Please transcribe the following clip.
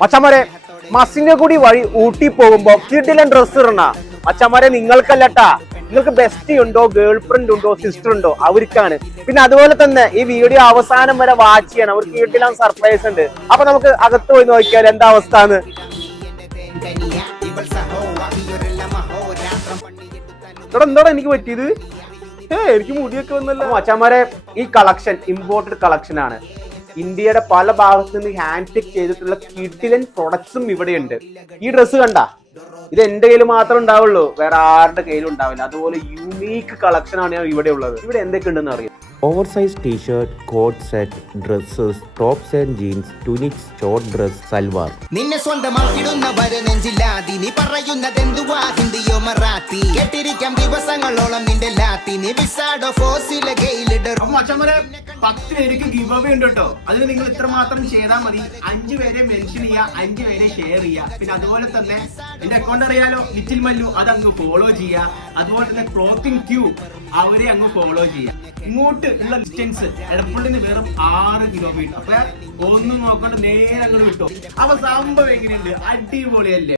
മച്ചന്മാരെ മസിനഗുഡി വഴി ഊട്ടി പോകുമ്പോ കിടിലൻ ഡ്രസ് ഇടണ മച്ചന്മാരെ നിങ്ങൾക്കല്ലട്ടാ. നിങ്ങൾക്ക് ബെസ്റ്റ് ഉണ്ടോ, ഗേൾ ഫ്രണ്ട് ഉണ്ടോ, സിസ്റ്റർ ഉണ്ടോ, അവർക്കാണ്. പിന്നെ അതുപോലെ തന്നെ ഈ വീഡിയോ അവസാനം വരെ വാച്ച് ചെയ്യണം, അവർക്ക് കിടിലൻ സർപ്രൈസ് ഉണ്ട്. അപ്പൊ നമുക്ക് അകത്ത് പോയി നോക്കിയാൽ എന്താ അവസ്ഥ എന്ന്. എന്തോടാ എനിക്ക് പറ്റിയത്? എനിക്ക് മുടിയൊക്കെ വന്നല്ലോ. മച്ചന്മാരെ ഈ കളക്ഷൻ ഇമ്പോർട്ടഡ് കളക്ഷൻ ആണ്. ഇന്ത്യയുടെ പല ഭാഗത്തു നിന്ന് ഹാൻഡ് പിക്ക് ചെയ്തിട്ടുള്ള കിടിലൻ പ്രൊഡക്ട്സും ഇവിടെയുണ്ട്. ഈ ഡ്രസ്സ് കണ്ട, ഇത് എന്റെ കയ്യിൽ മാത്രമേ ഉണ്ടാവുള്ളൂ, വേറെ ആരുടെ കയ്യിലും ഉണ്ടാവില്ല. അതുപോലെ യൂണീക്ക് കളക്ഷൻ ആണ് ഇവിടെ ഉള്ളത്. ഇവിടെ എന്തൊക്കെ ഉണ്ടെന്ന് അറിയാം. Oversize T shirt, coat set, dresses, tops and jeans, tunics, short dress, salwar. നിന്നെ സ്വന്തമാക്കിടുന്നവര് നെഞ്ചില്ലാതി, നീ പറയുന്നതെന്തുവാ ഹിന്ദിയോ മറാത്തി, കേട്ടിരിക്കാം ദിവസങ്ങളോളം നിന്റെ ലാത്തി, നീ വിസാഡോ ഫോസിലെ ഗെയിലിടർ. 10 പേർക്ക് ഗിവ് അവേ ഉണ്ട് കേട്ടോ. അതിന് നിങ്ങൾ ഇത്ര മാത്രം ചെയ്താൽ മതി. 5 പേരെ മെൻഷൻ ചെയ്യുക, 5 പേരെ ഷെയർ ചെയ്യുക. പിന്നെ അതുപോലെ തന്നെ എന്റെ അക്കൗണ്ട് അറിയാലോ, ലിറ്റിൽ മല്ലു, അത് അങ്ങ് ഫോളോ ചെയ്യുക. അതുപോലെ തന്നെ ക്ലോത്തിങ് ക്യൂബ്, അവരെ അങ്ങ് ഫോളോ ചെയ്യുക. ഇങ്ങോട്ട് ഉള്ള ഡിസ്റ്റൻസ് എടപ്പള്ളിന് വെറും 6 കിലോമീറ്റർ. അപ്പൊ ഒന്നും നോക്കാണ്ട് നേരെ അങ്ങോട്ട് വിട്ടോ. അപ്പൊ സംഭവം എങ്ങനെയുണ്ട്? അടിപൊളിയല്ലേ?